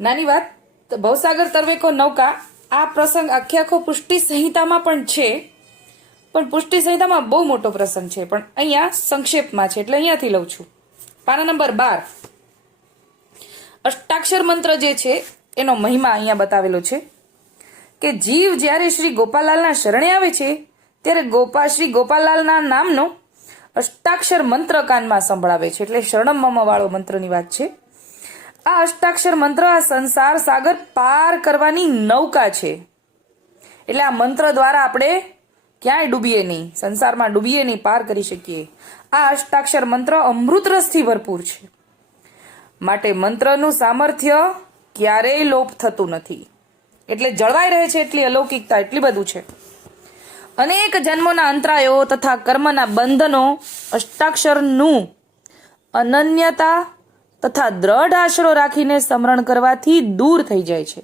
નાની વાત, ભવસાગર તરવેકો નૌકા આ પ્રસંગ આખો પુષ્ટિ સંહિતામાં પણ છે, પણ પુષ્ટિ સંહિતામાં બહુ મોટો પ્રસંગ છે, પણ અહીંયા સંક્ષેપમાં છે એટલે અહીંયાથી લઉં છું. પાના નંબર 12. અષ્ટાક્ષર મંત્ર જે છે એનો મહિમા અહીંયા બતાવેલો છે કે જીવ જ્યારે શ્રી ગોપાલાલના શરણે આવે છે ત્યારે શ્રી ગોપાલાલના નામનો અષ્ટાક્ષર મંત્ર કાનમાં સંભળાવે છે, એટલે શરણમ મમ વાળો મંત્રની વાત છે. આ અષ્ટાક્ષર મંત્ર આ સંસાર સાગર પાર કરવાની નૌકા છે, એટલે આ મંત્ર દ્વારા આપણે ક્યાંય ડૂબીએ નહીં, સંસારમાં ડૂબીએ નહીં, પાર કરી શકીએ. આ અષ્ટાક્ષર મંત્ર અમૃત રસથી ભરપૂર છે, માટે મંત્રનું સામર્થ્ય ક્યારેય લોપ થતું નથી, એટલે જળવાઈ રહે છે. એટલી અલૌકિકતા, એટલી બધું છે. અનેક જન્મોના અંતરાયો તથા કર્મના બંધનો અષ્ટાક્ષરનું અનન્યતા તથા દ્રઢ આશરો રાખીને સ્મરણ કરવાથી દૂર થઈ જાય છે.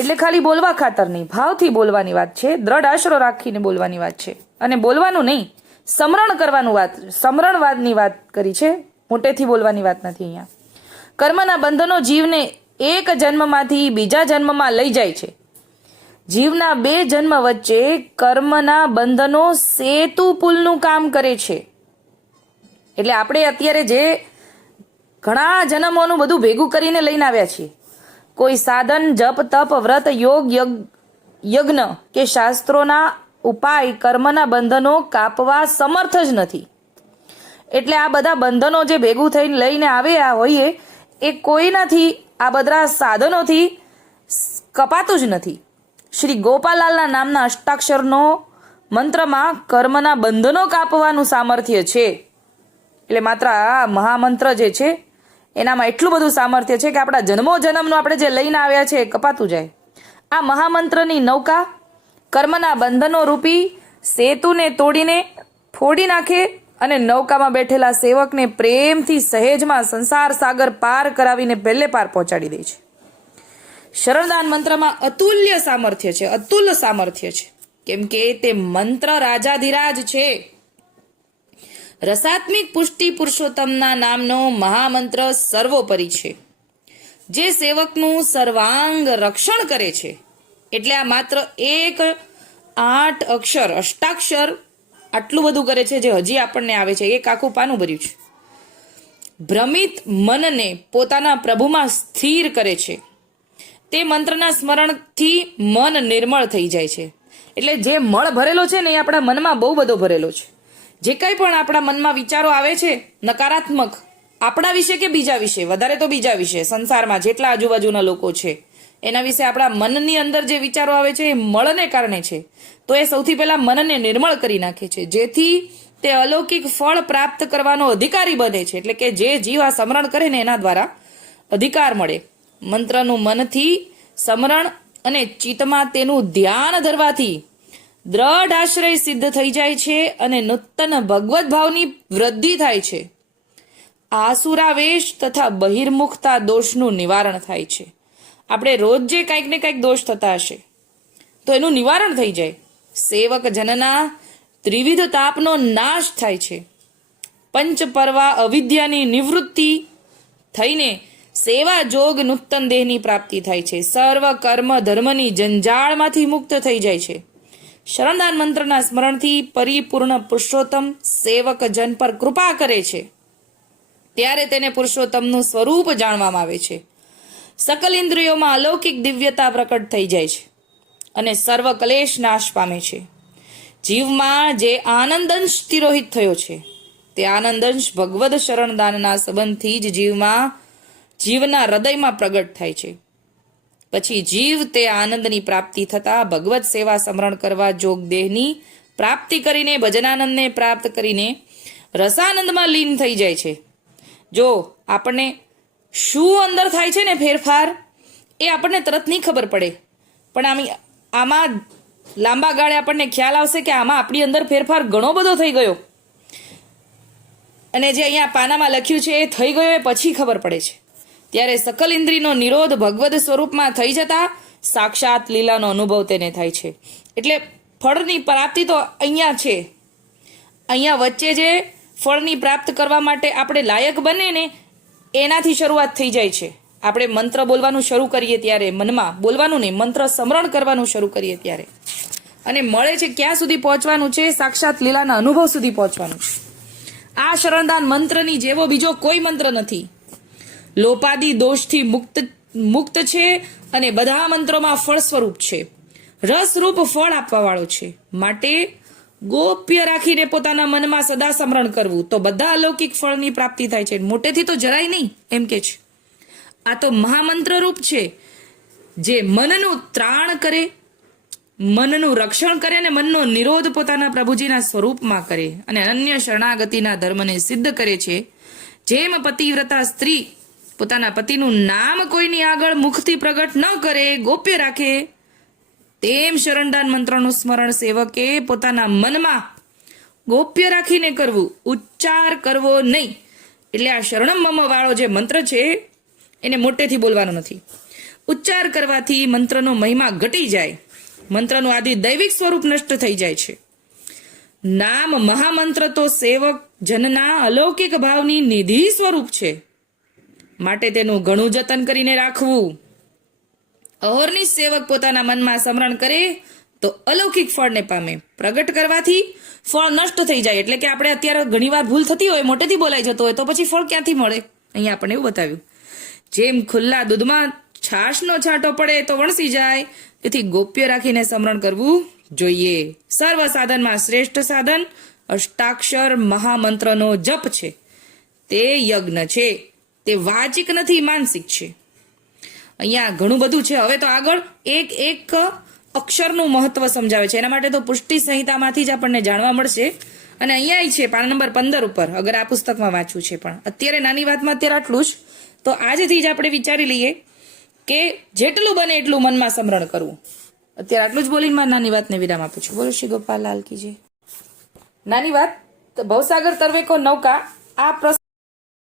એટલે ખાલી બોલવા ખાતર નહીં, ભાવથી બોલવાની વાત છે, દ્રઢ આશરો રાખીને બોલવાની વાત છે. અને બોલવાનું નહીં, સ્મરણ કરવાનું વાત, સ્મરણવાદની વાત કરી છે, મોટેથી બોલવાની વાત નથી. અહીંયા કર્મના બંધનો જીવને એક જન્મમાંથી બીજા જન્મમાં લઈ જાય છે. જીવના બે જન્મ વચ્ચે કર્મના બંધનો સેતુ પુલનું કામ કરે છે. એટલે આપણે અત્યારે જે ઘણા જન્મોનું બધું ભેગું કરીને લઈને આવ્યા છીએ, કોઈ સાધન, જપ, તપ, વ્રત, યોગ, યજ્ઞ કે શાસ્ત્રોના ઉપાય કર્મના બંધનો કાપવા સમર્થ જ નથી. એટલે આ બધા બંધનો જે ભેગું થઈને લઈને આવ્યા હોઈએ એ કોઈનાથી, આ બધા સાધનોથી કપાતું જ નથી. શ્રી ગોપાલાલના નામના અષ્ટાક્ષરનો મંત્રમાં કર્મના બંધનો કાપવાનું સામર્થ્ય છે. એટલે માત્ર આ મહામંત્ર જે છે એનામાં એટલું બધું સામર્થ્ય છે કે આપણા જન્મો જન્મનું આપણે જે લઈને આવ્યા છે એ કપાતું જાય. આ મહામંત્રની નૌકા કર્મના બંધનો રૂપી સેતુને તોડીને ફોડી નાખે અને નૌકામાં બેઠેલા સેવકને પ્રેમથી સહેજમાં સંસાર સાગર પાર કરાવીને પહેલે પાર પહોંચાડી દે છે. શરણદાન મંત્રમાં અતુલ્ય સામર્થ્ય છે, અતુલ્ય સામર્થ્ય છે, કેમ કે તે મંત્ર રાજાધિરાજ છે. રસાત્મિક પુષ્ટિ પુરુષોત્તમના નામનો મહામંત્ર સર્વોપરી છે, જે સેવકનું સર્વાંગ રક્ષણ કરે છે. એટલે આ માત્ર 8 અક્ષર, અષ્ટાક્ષર આટલું બધું કરે છે, જે હજી આપણને આવે છે. એક આખું પાનું ભર્યું છે. ભ્રમિત મનને પોતાના પ્રભુમાં સ્થિર કરે છે. તે મંત્રના સ્મરણથી મન નિર્મળ થઈ જાય છે. એટલે જે મળ ભરેલો છે ને એ આપણા મનમાં બહુ બધો ભરેલો છે. જે કંઈ પણ આપણા મનમાં વિચારો આવે છે નકારાત્મક, આપણા વિશે કે બીજા વિશે, વધારે તો બીજા વિશે, સંસારમાં જેટલા આજુબાજુના લોકો છે એના વિશે આપણા મનની અંદર જે વિચારો આવે છે એ મળને કારણે છે. તો એ સૌથી પહેલા મનને નિર્મળ કરી નાખે છે, જેથી તે અલૌકિક ફળ પ્રાપ્ત કરવાનો અધિકારી બને છે. એટલે કે જે જીવ આ સ્મરણ કરે ને એના દ્વારા અધિકાર મળે. મંત્રનું મનથી સ્મરણ અને ચિત્તમાં તેનું ધ્યાન ધરવાથી દ્રઢ આશ્રય સિદ્ધ થઈ જાય છે અને નૂતન ભગવત ભાવની વૃદ્ધિ થાય છે. આસુરાવેશ તથા બહિર્મુખતા દોષનું નિવારણ થાય છે. આપણે રોજ જે કંઈક ને કંઈક દોષ થતા હશે તો એનું નિવારણ થઈ જાય. સેવક જનના ત્રિવિધ તાપનો નાશ થાય છે. પંચ પર્વા અવિદ્યાની નિવૃત્તિ થઈને સેવા જોગ નૂતન દેહની પ્રાપ્તિ થાય છે. સર્વ કર્મ ધર્મની જંજાળમાંથી મુક્ત થઈ જાય છે. શરણદાન મંત્રના સ્મરણથી પરિપૂર્ણ પુરુષોત્તમ સેવક જન પર કૃપા કરે છે, ત્યારે તેને પુરુષોત્તમનું સ્વરૂપ જાણવામાં આવે છે. સકલ ઇન્દ્રિયોમાં અલૌકિક દિવ્યતા પ્રકટ થઈ જાય છે અને સર્વ કલેશ નાશ પામે છે. જીવમાં જે આનંદંશ તિરોહિત થયો છે તે આનંદંશ ભગવદ શરણદાનના સંબંધથી જ જીવના હૃદયમાં પ્રગટ થાય છે. પછી જીવ તે આનંદની પ્રાપ્તિ થતા ભગવત સેવા સ્મરણ કરવા જોગ દેહની પ્રાપ્તિ કરીને ભજનાનંદને પ્રાપ્ત કરીને રસાનંદમાં લીન થઈ જાય છે. જો આપણને શું અંદર થાય છે ને ફેરફાર એ આપણને તરત નહીં ખબર પડે, પણ આમાં લાંબા ગાળે આપણને ખ્યાલ આવશે કે આમાં આપણી અંદર ફેરફાર ઘણો બધો થઈ ગયો. અને જે અહીંયા પાનામાં લખ્યું છે એ થઈ ગયો એ પછી ખબર પડે છે. ત્યારે સકલ ઇન્દ્રિયનો નિરોધ ભગવદ સ્વરૂપમાં થઈ જતા સાક્ષાત લીલાનો અનુભવ તેને થાય છે. એટલે ફળની પ્રાપ્તિ તો અહીંયા છે, અહીંયા વચ્ચે જે ફળની પ્રાપ્ત કરવા માટે આપણે લાયક બને ને એનાથી શરૂઆત થઈ જાય છે. આપણે મંત્ર બોલવાનું શરૂ કરીએ ત્યારે મનમાં બોલવાનું નહીં, મંત્ર સ્મરણ કરવાનું શરૂ કરીએ ત્યારે. અને મળે છે ક્યાં સુધી પહોંચવાનું છે? સાક્ષાત લીલાના અનુભવ સુધી પહોંચવાનું છે. આ શરણદાન મંત્રની જેવો બીજો કોઈ મંત્ર નથી. લોપાદી દોષથી મુક્ત છે અને બધા મંત્રોમાં ફળ સ્વરૂપ છે, રસરૂપ ફળ આપવા વાળો છે. માટે ગોપ્ય રાખીને પોતાના મનમાં સદા સ્મરણ કરવું તો બધા અલૌકિક ફળની પ્રાપ્તિ થાય છે. મોટેથી તો જરાય નહીં એમ કે છે. આ તો મહામંત્ર રૂપ છે જે મનનું ત્રાણ કરે, મનનું રક્ષણ કરે અને મનનો નિરોધ પોતાના પ્રભુજીના સ્વરૂપમાં કરે અને અન્ય શરણાગતિના ધર્મને સિદ્ધ કરે છે. જેમ પતિવ્રતા સ્ત્રી પોતાના પતિનું નામ કોઈની આગળ મુખથી પ્રગટ ન કરે, ગોપ્ય રાખે, તેમ શરણદાન મંત્રનું સ્મરણ સેવકે પોતાના મનમાં ગોપ્ય રાખીને કરવું, ઉચ્ચાર કરવો નહીં. એટલે આ શરણમ મમ વાળો જે મંત્ર છે એને મોટેથી બોલવાનો નથી. ઉચ્ચાર કરવાથી મંત્રનો મહિમા ઘટી જાય, મંત્રનું આદિ દૈવિક સ્વરૂપ નષ્ટ થઈ જાય છે. નામ મહામંત્ર તો સેવક જનના અલૌકિક ભાવની નિધિ સ્વરૂપ છે. માટે તેનું ઘણું જતન કરીને રાખવું. અહોરની સેવક પોતાના મનમાં સ્મરણ કરે તો અલૌકિક ફળને પામે. પ્રગટ કરવાથી ફળ નષ્ટ થઈ જાય. એટલે કે આપણે અત્યારે ઘણીવાર ભૂલ થતી હોય, મોટેથી બોલાઈ જતો હોય તો પછી ફળ ક્યાંથી મળે? અહીંયા આપણે એવું બતાવ્યું. જેમ ખુલ્લા દૂધમાં છાશનો છાંટો પડે તો વણસી જાય, તેથી ગોપ્ય રાખીને સ્મરણ કરવું જોઈએ. સર્વ સાધનમાં શ્રેષ્ઠ સાધન અષ્ટાક્ષર મહામંત્રનો જપ છે. તે યજ્ઞ છે, તે વાચિક નથી, માનસિક છે. અહીંયા ઘણું બધું છે. હવે તો આગળ એક એક અક્ષરનું મહત્વ સમજાવે છે. એના માટે તો પુષ્ટિ સંહિતામાંથી જ આપણને જાણવા મળશે. અને અહીંયા છે પાના નંબર 15 ઉપર, અગર આ પુસ્તકમાં વાંચવું છે. પણ અત્યારે નાની વાતમાં અત્યારે આટલું જ. તો આજથી જ આપણે વિચારી લઈએ કે જેટલું બને એટલું મનમાં સ્મરણ કરવું. અત્યારે આટલું જ બોલીને મારી નાની વાતને વિરામ આપું છું. બોલો શ્રી ગોપાલ લાલ કી જય. નાની વાત, ભવસાગર તરવેકો નૌકા આ